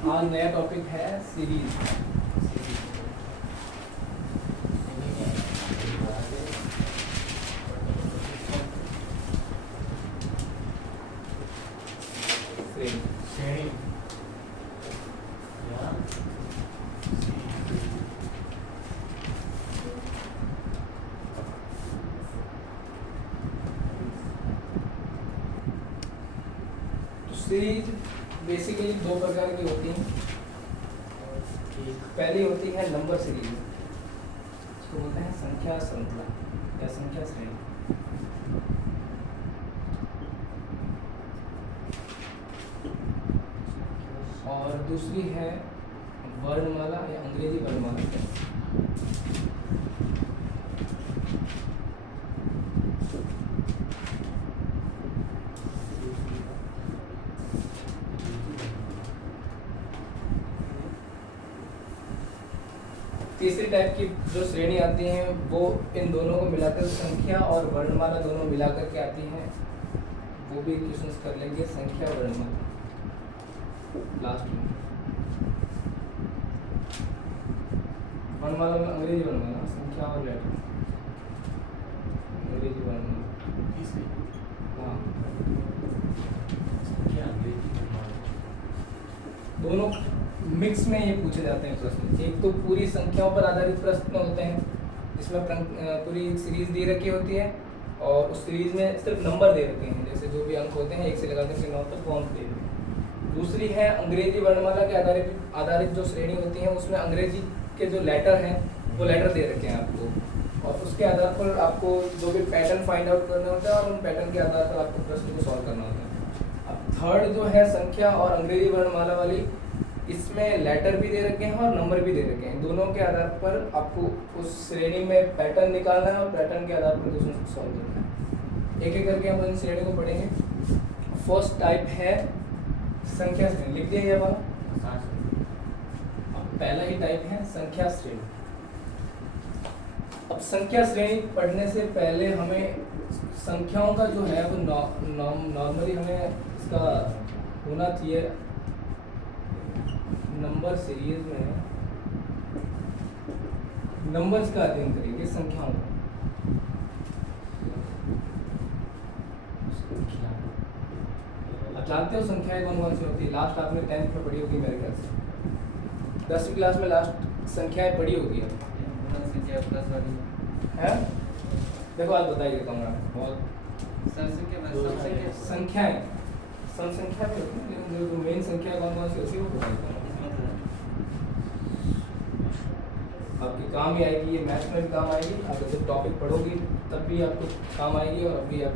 आज नया टॉपिक है सीरीज। सीरीज बेसिकली दो प्रकार की होती हैं। पहली होती है नंबर सीरीज, इसको बोलते हैं संख्या श्रृंखला या संख्या श्रेणी। और दूसरी है वर्णमाला या अंग्रेजी वर्णमाला। तीसरी टाइप की जो श्रेणी आती है वो इन दोनों को मिलाकर संख्या और वर्णमाला दोनों मिलाकर के आती है, वो भी क्वेश्चंस कर लेंगे। संख्या वर्णमाला लास्ट में, वर्णमाला में अंग्रेजी वर्णमाला, संख्या और लेटर अंग्रेजी वर्णमाला। हाँ, दोनों मिक्स में ये पूछे जाते हैं प्रश्न। एक तो पूरी संख्याओं पर आधारित प्रश्न होते हैं जिसमें पूरी एक सीरीज दी रखी होती है और उस सीरीज में सिर्फ नंबर दे रखे हैं, जैसे जो भी अंक होते हैं 1 से लेकर के 9 तक वो अंक दे रखे हैं। दूसरी है अंग्रेजी वर्णमाला के आधारित जो श्रेणी होती है उसमें अंग्रेजी के जो लेटर हैं वो लेटर दे रखे हैं आपको, और उसके आधार पर आपको जो भी पैटर्न फाइंड आउट करना होता है और उन पैटर्न के आधार पर आपको प्रश्न को सॉल्व करना होता है। अब थर्ड जो है संख्या और अंग्रेजी वर्णमाला वाली, इसमें लेटर भी दे रखे हैं और नंबर भी दे रखे हैं। दोनों के आधार पर आपको उस श्रेणी में पैटर्न निकालना है और पैटर्न के आधार पर क्वेश्चन को सॉल्व करना है। एक एक करके हम इन श्रेणी को पढ़ेंगे। फर्स्ट टाइप है संख्या श्रेणी, लिख दिया जाए वाला। अब पहला ही टाइप है संख्या श्रेणी। अब संख्या श्रेणी पढ़ने से पहले हमें संख्याओं का जो है वो नॉर्मली हमें इसका होना चाहिए। नंबर सीरीज में नंबर्स का अध्ययन करेंगे, संख्याओं का। आप जानते हो संख्याएं कौन कौन सी होती है? लास्ट आपने 10th में पढ़ी होगी मेरे ख्याल से, 10वीं क्लास में लास्ट संख्याएं पढ़ी होगी है। देखो आज बताइए कहूँगा बहुत संख्याएं संख्या भी होती है, लेकिन जो मेन संख्या कौन कौन सी होती है वो बताइए। आपके काम ही आएगी, ये मैथ्स में भी काम आएगी, आप जब टॉपिक पढ़ोगी तब भी आपको काम आएगी और अभी आप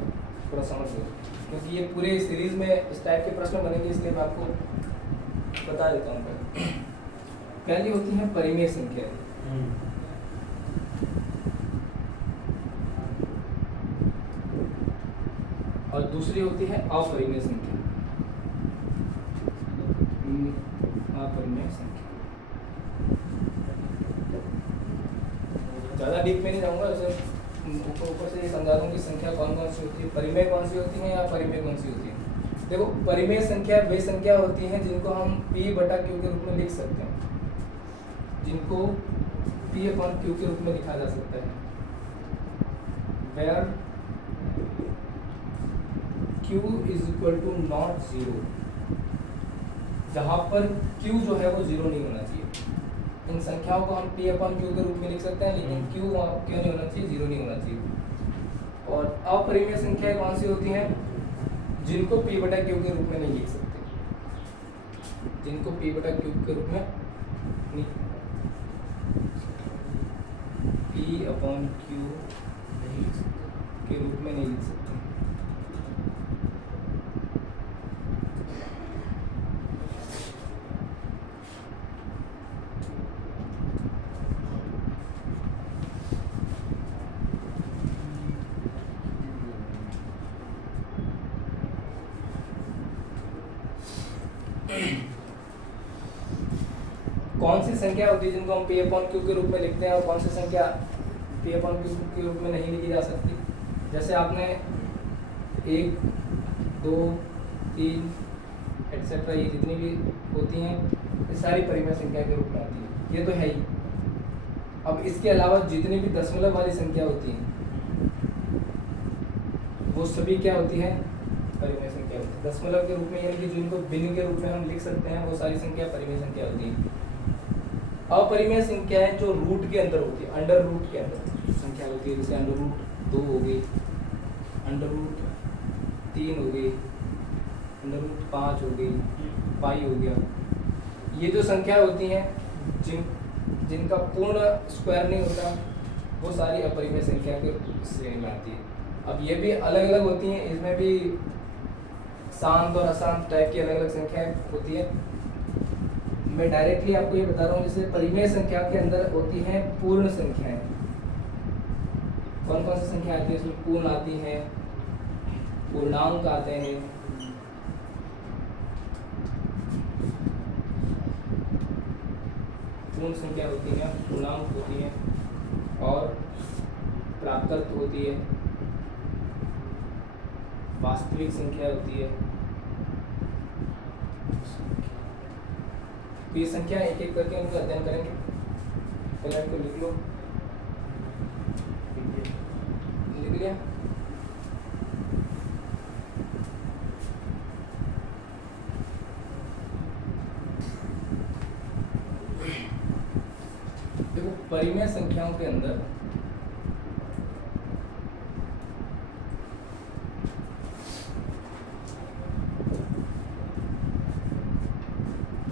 थोड़ा समझ लो, क्योंकि ये पूरे सीरीज में इस टाइप के प्रश्न बनेंगे, इसलिए मैं आपको बता देता हूँ। पहली होती है परिमेय संख्या, और दूसरी होती है अपरिमेय संख्या। अपरिमेय संख्या ज़्यादा डीप में नहीं जाऊँगा, जैसे ऊपर से ये समझा दूँ कि संख्या कौन कौन सी होती है, परिमेय कौन सी होती है या अपरिमेय कौन सी होती है। देखो, परिमेय संख्या वे संख्या होती हैं जिनको हम P/Q के रूप में लिख सकते हैं, जिनको P/Q के रूप में लिखा जा सकता है, वेयर Q = not 0, जहाँ पर Q जो है वो 0 नहीं होना चाहिए। इन संख्याओं को हम P/Q के रूप में लिख सकते हैं, लेकिन Q क्यों नहीं होना चाहिए? 0 नहीं होना चाहिए। और अपरिमेय संख्याएं कौन सी होती हैं? जिनको P/Q के रूप में नहीं लिख सकते, जिनको P/Q के रूप में नहीं, P/Q के रूप में नहीं लिख सकते। कौन सी संख्या होती है जिनको हम P/Q के रूप में लिखते हैं और कौन सी संख्या P/Q के रूप में नहीं लिखी जा सकती? जैसे आपने 1 2 3 एटसेट्रा, ये जितनी भी होती हैं ये सारी परिमेय संख्या के रूप में आती है। ये तो है ही। अब इसके अलावा जितनी भी दशमलव वाली संख्या होती हैं वो सभी क्या होती है, परिमेय संख्या होती है। दशमलव के रूप में यानी कि जो इनको भिन्न के रूप में हम लिख सकते हैं वो सारी संख्या परिमेय संख्या होती है। अपरिमेय संख्याएं जो रूट के अंदर होती है, अंडर रूट के अंदर संख्या होती है, जैसे अंडर रूट 2 हो गई, अंडर रूट 3 हो गई, अंडर रूट 5 हो गई, पाई हो गया। ये जो संख्या होती हैं जिनका पूर्ण स्क्वायर नहीं होता वो सारी अपरिमेय संख्या के श्रेणी में आती है। अब ये भी अलग अलग होती हैं, इसमें भी शांत और अशांत टाइप की अलग अलग संख्याएं होती है। मैं डायरेक्टली आपको ये बता रहा हूँ, जैसे परिमेय संख्या के अंदर होती हैं पूर्ण संख्याएं। कौन कौन सी संख्या आती है इसमें? पूर्ण आती है, पूर्णांक आते हैं, पूर्ण संख्या होती है, पूर्णांक होती है और प्राकृत होती है, वास्तविक संख्या होती है। तो ये संख्या एक एक करके उनका अध्ययन करेंगे। पहले आपको लिख लो, लिख लिया? देखो परिमेय संख्याओं के अंदर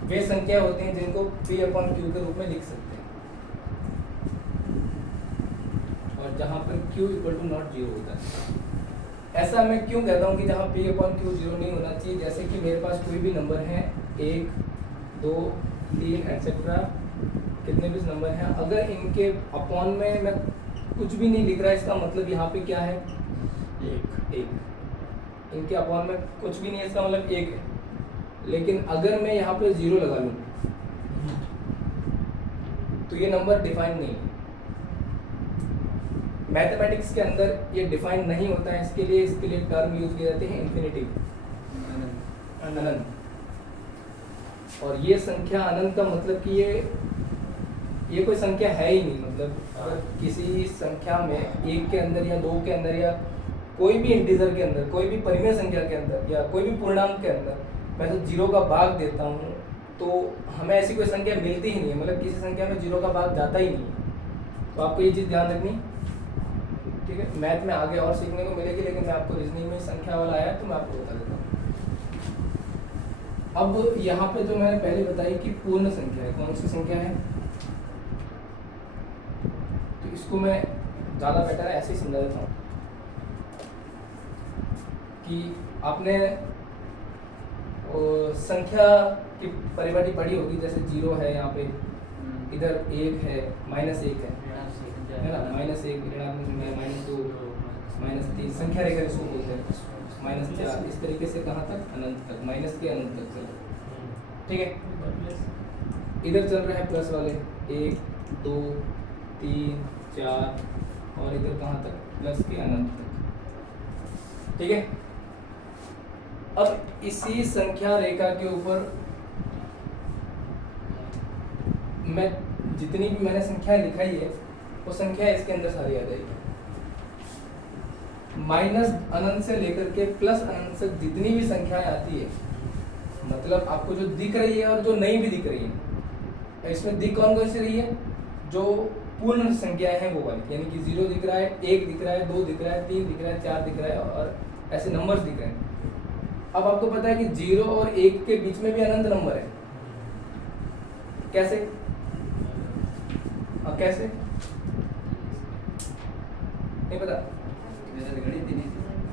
वे संख्या होती हैं जिनको P/Q के रूप में लिख सकते हैं, और जहां पर Q = नॉट 0 होता है। ऐसा मैं क्यों कहता हूं कि जहां P/Q 0 नहीं होना चाहिए? जैसे कि मेरे पास कोई भी नंबर है 1 2 3 एटसेट्रा, कितने भी नंबर हैं, अगर इनके अपॉन में मैं कुछ भी नहीं लिख रहा, इसका मतलब यहाँ पे क्या है? एक। इनके अपॉन में कुछ भी नहीं है, इसका मतलब 1 है। लेकिन अगर मैं यहाँ पे 0 लगा लूँ तो ये नंबर डिफाइन नहीं है। मैथमेटिक्स के अंदर ये डिफाइन नहीं होता है, इसके लिए टर्म यूज किए जाते हैं इन्फिनिटिव, अनंत। और ये संख्या अनंत का मतलब कि ये कोई संख्या है ही नहीं। मतलब अगर किसी संख्या में 1 के अंदर या 2 के अंदर या कोई भी इंटीजर के अंदर, कोई भी परिमेय संख्या के अंदर या कोई भी पूर्णांक के अंदर मैं तो 0 का भाग देता हूँ तो हमें ऐसी कोई संख्या मिलती ही नहीं है। मतलब किसी संख्या में 0 का भाग जाता ही नहीं है। तो आपको ये चीज़ ध्यान रखनी, ठीक है? मैथ में आगे और सीखने को मिलेगी, लेकिन मैं आपको रीजनिंग में संख्या वाला आया तो मैं आपको बता देता हूँ। अब यहाँ पे जो मैंने पहले बताई कि पूर्ण संख्या है, कौन सी संख्या है, तो इसको मैं ज़्यादा बेटर ऐसे ही समझा देता हूँ कि आपने संख्या की परिभाषा पढ़ी होगी। जैसे 0 है, यहाँ पे इधर 1 है, -1 है ना, -1 ऋणात्मक संख्या, -2 -3 संख्या रेखा इसको बोलते हैं, -4, इस तरीके से कहाँ तक? अनंत तक, माइनस के अनंत तक चले, ठीक है? इधर चल रहे हैं प्लस वाले 1 2 3 4 और इधर कहाँ तक? प्लस के अनंत तक, ठीक है? अब इसी संख्या रेखा के ऊपर मैं जितनी भी मैंने संख्या लिखाई है वो संख्या इसके अंदर सारी आ जाएगी। माइनस अनंत से लेकर के प्लस अनंत से जितनी भी संख्याएं आती है, मतलब आपको जो दिख रही है और जो नहीं भी दिख रही है, इसमें दिख कौन कौन सी रही है? जो पूर्ण संख्याएं हैं वो वाली, यानी कि 0 दिख रहा है, 1 दिख रहा है, 2 दिख रहा है, 3 दिख रहा है, 4 दिख रहा है और ऐसे नंबर्स दिख रहे हैं। अब आपको पता है कि 0 और 1 के बीच में भी अनंत नंबर है। कैसे? कैसे नहीं पता?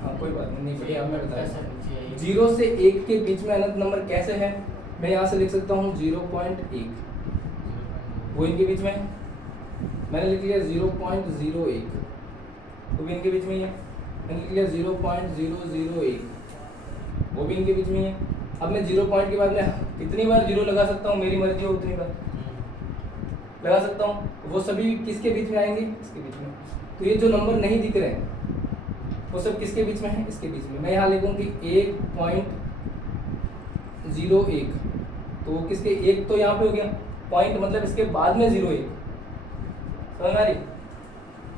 हाँ कोई बात नहीं पड़ी, अब मैं बताया। 0 से 1 के बीच में अनंत नंबर कैसे है? मैं यहाँ से लिख सकता हूँ 0.1, वो इनके बीच में है। मैंने लिख लिया 0.01, वो भी इनके बीच में ही है। मैंने लिख लिया 0.001, वो भी इनके बीच में है। अब मैं 0 पॉइंट के बाद में कितनी बार 0 लगा सकता हूँ, मेरी मर्जी हो उतनी बार लगा सकता हूँ। वो सभी किसके बीच में आएंगे? इसके बीच में। तो ये जो नंबर नहीं दिख रहे हैं वो सब किसके बीच में है? इसके बीच में। मैं यहाँ लिखूँ कि 0.01, तो वो किसके एक तो यहाँ पे हो गया पॉइंट, मतलब इसके बाद में 0.1, समझ आ रही?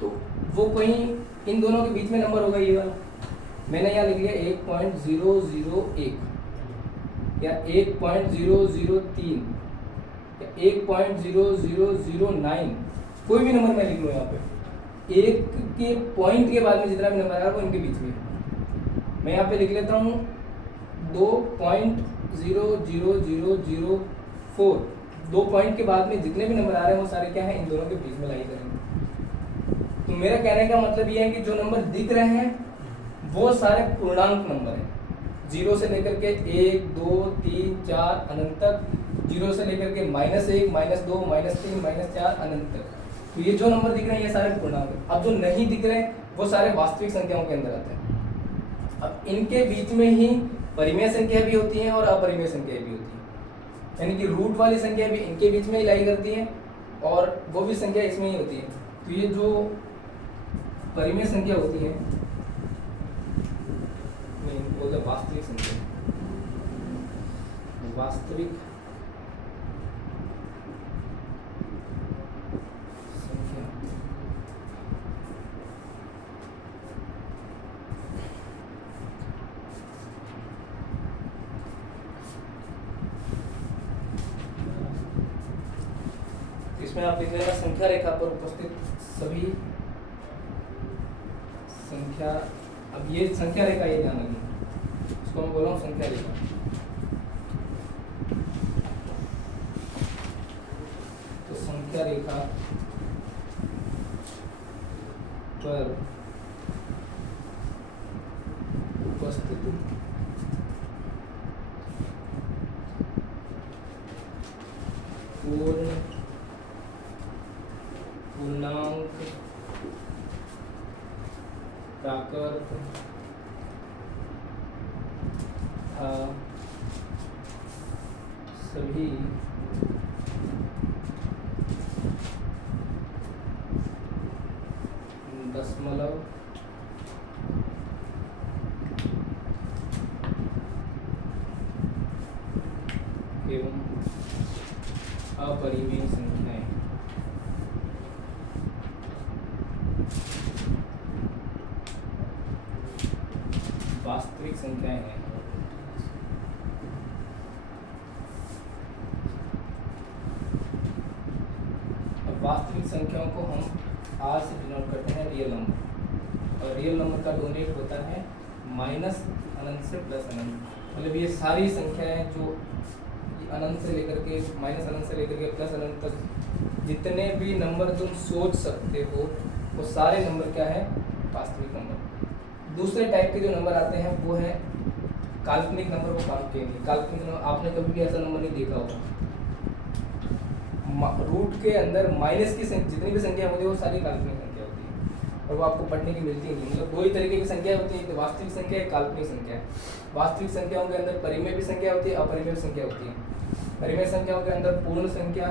तो वो कहीं इन दोनों के बीच में नंबर होगा ये वाला। मैंने यहाँ लिख लिया 1.001 या 1.003 या 1.0009, कोई भी नंबर मैं लिख लूँ यहाँ पे, एक के पॉइंट के बाद में जितना भी नंबर आएगा वो इनके बीच में। मैं यहाँ पे लिख लेता हूँ 2.00004, 2 पॉइंट के बाद में जितने भी नंबर आ रहे हैं वो सारे क्या है, इन दोनों के बीच में लाई करेंगे। तो मेरा कहने का मतलब ये है कि जो नंबर दिख रहे हैं वो सारे पूर्णांक नंबर हैं, 0 से लेकर के 1 2 3 4 अनंत तक, 0 से लेकर के -1 -2 -3 -4 अनंत तक। तो ये जो नंबर दिख रहे हैं ये सारे पूर्णांक हैं। अब जो नहीं दिख रहे हैं वो सारे वास्तविक संख्याओं के अंदर आते हैं। अब इनके बीच में ही परिमेय संख्या भी होती हैं और अपरिमेय संख्या भी होती हैं, यानी कि रूट वाली संख्या भी इनके बीच में ही लाई करती है और वो भी संख्या इसमें ही होती है। तो ये जो परिमेय संख्या होती है, बोलते वास्तविक संख्या, वास्तविक संख्या इसमें आप लिख लेना संख्या रेखा पर उपस्थित सभी संख्या। अब ये संख्या रेखा, ये ध्यान रखना, इसको मैं बोल रहा हूँ संख्या रेखा। तो संख्या रेखा पर उपस्थित पूर्णांक प्राकृत सभी दशमलव एवं अपरिमेय संख्याएं वास्तविक संख्याएं हैं। अब वास्तविक संख्याओं को हम R से डिनोट करते हैं रियल नंबर, और रियल नंबर का डोमेन होता है -अनंत से +अनंत। मतलब ये सारी संख्याएं जो अनंत से लेकर के -अनंत से लेकर के +अनंत तक जितने भी नंबर तुम सोच सकते हो वो सारे नंबर क्या है, वास्तविक नंबर। दूसरे टाइप के जो नंबर आते हैं वो है काल्पनिक नंबर, वो काम के लिए। काल्पनिक नंबर आपने कभी भी ऐसा नंबर नहीं देखा होगा, रूट के अंदर माइनस की जितनी भी संख्या होती है वो सारी काल्पनिक संख्या होती है और वो आपको पढ़ने की मिलती नहीं। मतलब दो ही तरीके की संख्या होती है, वास्तविक संख्या है, काल्पनिक संख्या है। वास्तविक संख्याओं के अंदर परिमेय भी संख्या होती है, अपरिमेय संख्या होती है। परिमेय संख्याओं के अंदर पूर्ण संख्या,